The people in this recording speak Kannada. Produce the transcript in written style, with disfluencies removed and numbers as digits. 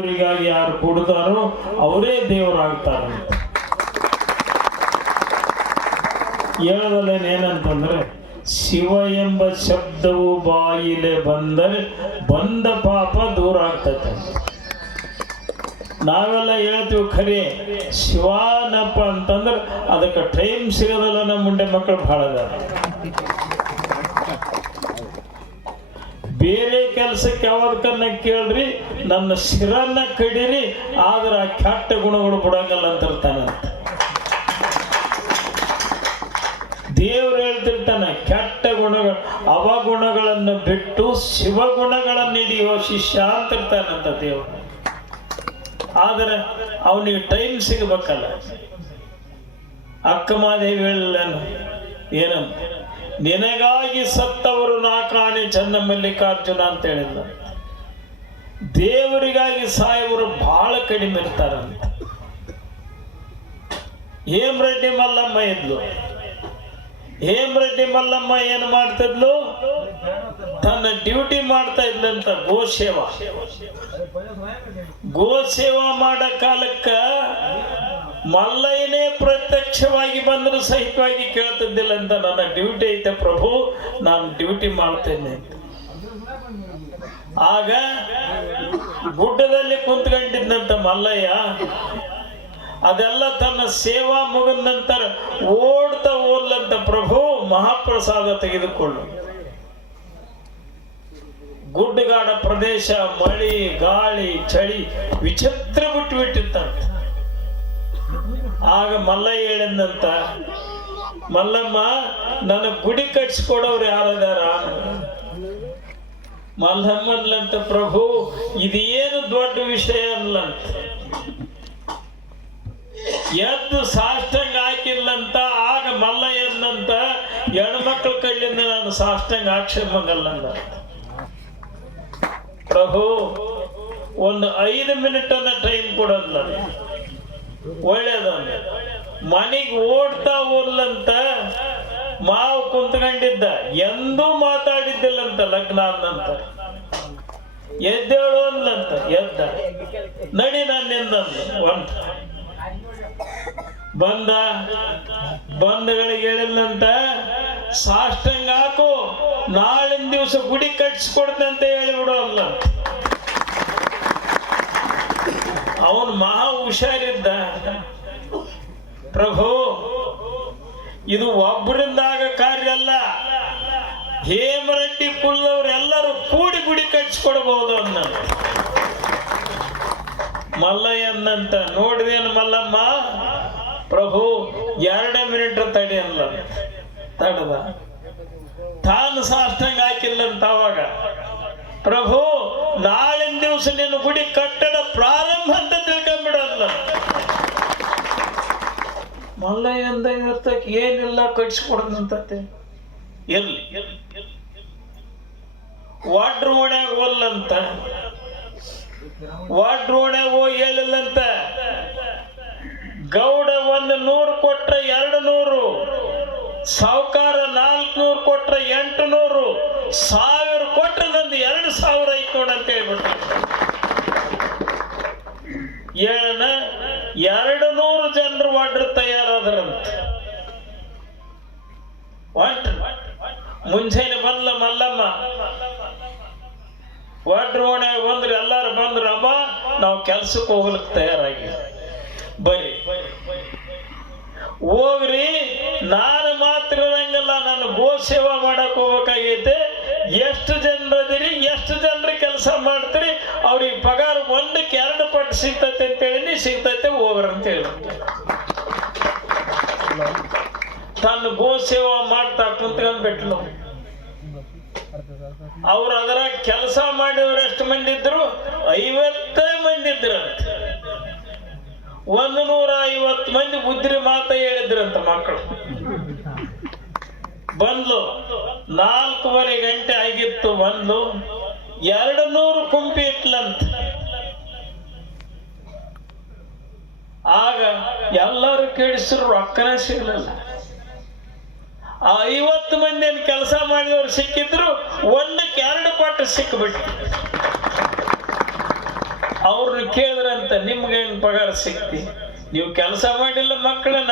ದೇವರಿಗಾಗಿ ಯಾರು ಕೊಡ್ತಾರೋ ಅವರೇ ದೇವರಾಗ್ತಾರೆ. ಹೇಳದಲ್ಲೇನಂತಂದ್ರೆ, ಶಿವ ಎಂಬ ಶಬ್ದವು ಬಾಯಿಲೆ ಬಂದರೆ ಬಂದ ಪಾಪ ದೂರ ಆಗ್ತದೆ. ನಾವೆಲ್ಲ ಹೇಳ್ತೀವಿ ಖರೆ, ಶಿವಾನಪ್ಪ ಅಂತಂದ್ರೆ ಅದಕ್ಕೆ ಟೈಮ್ ಸಿಗೋದಲ್ಲ. ನಮ್ಮ ಮುಂಡೆ ಮಕ್ಕಳು ಭಾಳ ಅದಾರ. ಬೇರೆ ಕೆಲಸಕ್ಕೆ ಯಾವ್ದಕ್ಕನ್ನ ಕೇಳ್ರಿ, ನನ್ನ ಶಿರನ್ನ ಕಡೀರಿ, ಆದ್ರೆ ಆ ಕೆಟ್ಟ ಗುಣಗಳು ಬಿಡಂಗಲ್ಲ ಅಂತಿರ್ತಾನಂತ. ದೇವ್ರು ಹೇಳ್ತಿರ್ತಾನೆ, ಕೆಟ್ಟ ಗುಣಗಳು ಅವಗುಣಗಳನ್ನು ಬಿಟ್ಟು ಶಿವಗುಣಗಳನ್ನು ಹಿಡಿಯುವ ಶಿಷ್ಯ ಅಂತಿರ್ತಾನಂತ ದೇವ್ರು. ಆದರೆ ಅವನಿಗೆ ಟೈಮ್ ಸಿಗಬೇಕಲ್ಲ. ಅಕ್ಕಮಾದೇವಿ ಹೇಳಿಲ್ಲ ಏನಂತ, ನಿನಗಾಗಿ ಸತ್ತವರು ನಾಕಾಣಿ ಚನ್ನ ಮಲ್ಲಿಕಾರ್ಜುನ ಅಂತ ಹೇಳಿಲ್ಲ. ದೇವರಿಗಾಗಿ ಸಾಯವರು ಬಹಳ ಕಡಿಮೆ ಇರ್ತಾರಂತ. ಹೇಮರೆಡ್ಡಿ ಮಲ್ಲಮ್ಮ ಇದ್ಲು. ಹೇಮರೆಡ್ಡಿ ಮಲ್ಲಮ್ಮ ಏನು ಮಾಡ್ತಿದ್ಲು, ತನ್ನ ಡ್ಯೂಟಿ ಮಾಡ್ತಾ ಇದ್ಲಂತ, ಗೋಸೇವಾ. ಗೋಸೇವಾ ಮಾಡೋ ಕಾಲಕ್ಕ ಮಲ್ಲಯ್ಯನೇ ಪ್ರತ್ಯಕ್ಷವಾಗಿ ಬಂದರೂ ಸಹಿತವಾಗಿ ಕೇಳ್ತಿದ್ದಿಲ್ಲ ಅಂತ, ನನ್ನ ಡ್ಯೂಟಿ ಐತೆ ಪ್ರಭು, ನಾನು ಡ್ಯೂಟಿ ಮಾಡ್ತೇನೆ ಅಂತ. ಆಗ ಗುಡ್ಡದಲ್ಲಿ ಕುಂತ್ಕೊಂಡಿದ್ದಂತ ಮಲ್ಲಯ್ಯ ಅದೆಲ್ಲ ತನ್ನ ಸೇವಾ ಮುಗಿದ ನಂತರ ಓಡ್ತಾ ಓದ್ಲಂತ, ಪ್ರಭು ಮಹಾಪ್ರಸಾದ ತೆಗೆದುಕೊಳ್ಳು. ಗುಡ್ಡಗಾಡ ಪ್ರದೇಶ, ಮಳಿ ಗಾಳಿ ಚಳಿ ವಿಚಿತ್ರ ಬಿಟ್ಟಿತ್ತಂತ. ಆಗ ಮಲ್ಲಯ್ಯ ಹೇಳಿದಂತ, ಮಲ್ಲಮ್ಮ ನನ್ನ ಗುಡಿ ಕಟ್ಸಿಕೊಡೋರು ಯಾರದಾರ? ಮಲ್ಲಮ್ಮನ್ಲಂತ, ಪ್ರಭು ಇದೇನು ದೊಡ್ಡ ವಿಷಯ ಅನ್ಲಂತ. ಎದ್ದು ಸಾಷ್ಟಂಗ ಹಾಕಿಲ್ಲಂತ. ಆಗ ಮಲ್ಲಯ್ಯನಂತ, ಹೆಣ್ಮಕ್ಳ ಕೈಲಿಂದ ನಾನು ಸಾಷ್ಟಂಗ ಹಾಕ್ಸಂಗಲ್ಲ. ಪ್ರಭು ಒಂದು 5 ಮಿನಿಟನ್ನ ಟೈಮ್ ಕೊಡೋದ್ಲ, ಒಳ್ಳೇದಂದ. ಮನೆಗೆ ಓಡ್ತಾ ಹೋದ್ಲಂತ. ಮಾವು ಕುಂತ್ಕೊಂಡಿದ್ದ, ಎಂದೂ ಮಾತಾಡಿದ್ದಿಲ್ಲಂತ. ಲಗ್ನ ಆದ ಎದ್ದೇಳು ಅಂದ್ಲಂತ. ಎದ್ದ, ನಡಿ ನನ್ನಿಂದಂದ. ಬಂಧಗಳಿಗೆ ಹೇಳಿಲ್ಲಂತ, ಸಾಷ್ಟಂಗ ಹಾಕು, ನಾಳಿನ ದಿವಸ ಗುಡಿ ಕಟ್ಸಿಕೊಡ್ತಂತ ಹೇಳಿಬಿಡು ಅಲ್ಲ. ಅವನು ಮಹಾ ಹುಷಾರಿದ್ದ. ಪ್ರಭು ಇದು ಒಬ್ಬರಿಂದಾಗ ಕಾರ್ಯ ಅಲ್ಲ, ಹೇಮರೆಡ್ಡಿ ಕುಲ್ಲವ್ರೆಲ್ಲರೂ ಕೂಡಿ ಗುಡಿ ಕಟ್ಸಿಕೊಡ್ಬಹುದು ಅಂದ. ಮಲ್ಲಯ್ಯನಂತ, ನೋಡಿದೇನು ಮಲ್ಲಮ್ಮ, ಪ್ರಭು 2 ಮಿನಿಟ್ ತಡಿ ಅಲ್ಲ. ತಡದ, ತಾನು ಸಾಷ್ಟಂಗ ಹಾಕಿಲ್ಲಂತ. ಅವಾಗ ಪ್ರಭು ನಾಳಿನ ದಿವಸ ನಿನ್ನ ಗುಡಿ ಕಟ್ಟಡ ಪ್ರಾರಂಭ ಅಂತ ತಿಳ್ಕೊಂಡ್ಬಿಡಲ್ಲ. ಮಲ್ಲಯ್ಯ ಅಂದ, ಇರ್ತಕ್ಕೆ ಏನಿಲ್ಲ, ಕಟ್ಸಿಕೊಡದಂತೆ. ಎಲ್ಲಿ ವಾಡ್ರು ಓಣ್ಯಾಗ ಹೋಲ್ಲಂತ. ವಾಡ್ರು ಓಣ್ಯಾಗ ಹೋಗಿ ಹೇಳಿಲ್ಲಂತ, ಗೌಡ 100 ಕೊಟ್ರೆ 200, ಸಾವುಕಾರ 400 ಕೊಟ್ರೆ 800, 1000 ಕೊಟ್ರೆ ನಂದು 2000 ಐತ್ ನೋಡಂತ ಹೇಳ್ಬಿಟ್ಟು. 200 ಜನರು ವಾಡ್ರು ತಯಾರಾದ್ರಂತ. ಮುಂಚೆನೆ ಬಂದ್ಲ ಮಲ್ಲಮ್ಮ. ವಾಡ್ರು ಓಣ್ಯಾಗ ಬಂದ್ರು, ಎಲ್ಲಾರು ಬಂದ್ರು, ಅಮ್ಮ ನಾವು ಕೆಲ್ಸಕ್ಕೆ ಹೋಗ್ಲಿಕ್ಕೆ ತಯಾರಾಗಿ ಬರ್ರಿ, ಹೋಗ್ರಿ. ನಾನು ಮಾತ್ರ ಇರಂಗಿಲ್ಲ, ನಾನು ಗೋ ಸೇವಾ ಮಾಡಕ್ ಹೋಗ್ಬೇಕಾಗೈತೆ. ಎಷ್ಟು ಜನರದಿರಿ, ಎಷ್ಟು ಜನರು ಕೆಲಸ ಮಾಡ್ತೀರಿ, ಅವ್ರಿಗೆ ಪಗಾರ 1ಕ್ಕೆ 2 ಪಟ್ಟು ಸಿಗ್ತೈತೆ ಅಂತೇಳಿ, ಸಿಗ್ತೈತೆ ಹೋಗ್ರಂತ ಹೇಳಿ ತಾನು ಗೋ ಸೇವಾ ಮಾಡ್ತಾ ಕುಂತ್ಕೊಂಡ್ಬಿಟ್ಲು. ಅವ್ರು ಅದರ ಕೆಲಸ ಮಾಡಿದವ್ರು ಎಷ್ಟು ಮಂದಿ ಇದ್ರು? 50 ಮಂದಿ ಇದ್ರಂತ. 150 ಮಂದಿ ಬುದ್ಧಿ ಮಾತ ಹೇಳಿದ್ರಂತ ಮಕ್ಕಳು. ಬಂದ್ಲು, 4:15 ಗಂಟೆ ಆಗಿತ್ತು. ಬಂದು 200 ಕುಂಪಿ ಇಟ್ಲಂತ. ಆಗ ಎಲ್ಲರೂ ಕೇಳಿಸಿದ್ರು, ರೊಕ್ಕನೇ ಸಿಗಲಿಲ್ಲ. ಆ 50 ಮಂದಿ ಕೆಲಸ ಮಾಡಿದವ್ರು ಸಿಕ್ಕಿದ್ರು, 1ಕ್ಕೆ 2 ಪಟ್ಟು ಸಿಕ್ಬಿಟ್ಟು. ಅವ್ರನ್ನ ಕೇಳಿದ್ರಂತ ನಿಮ್ಗೆ ಹೆಂಗ್ ಪಗಾರ ಸಿಕ್ತಿ, ನೀವು ಕೆಲಸ ಮಾಡಿಲ್ಲ ಮಕ್ಕಳನ್ನ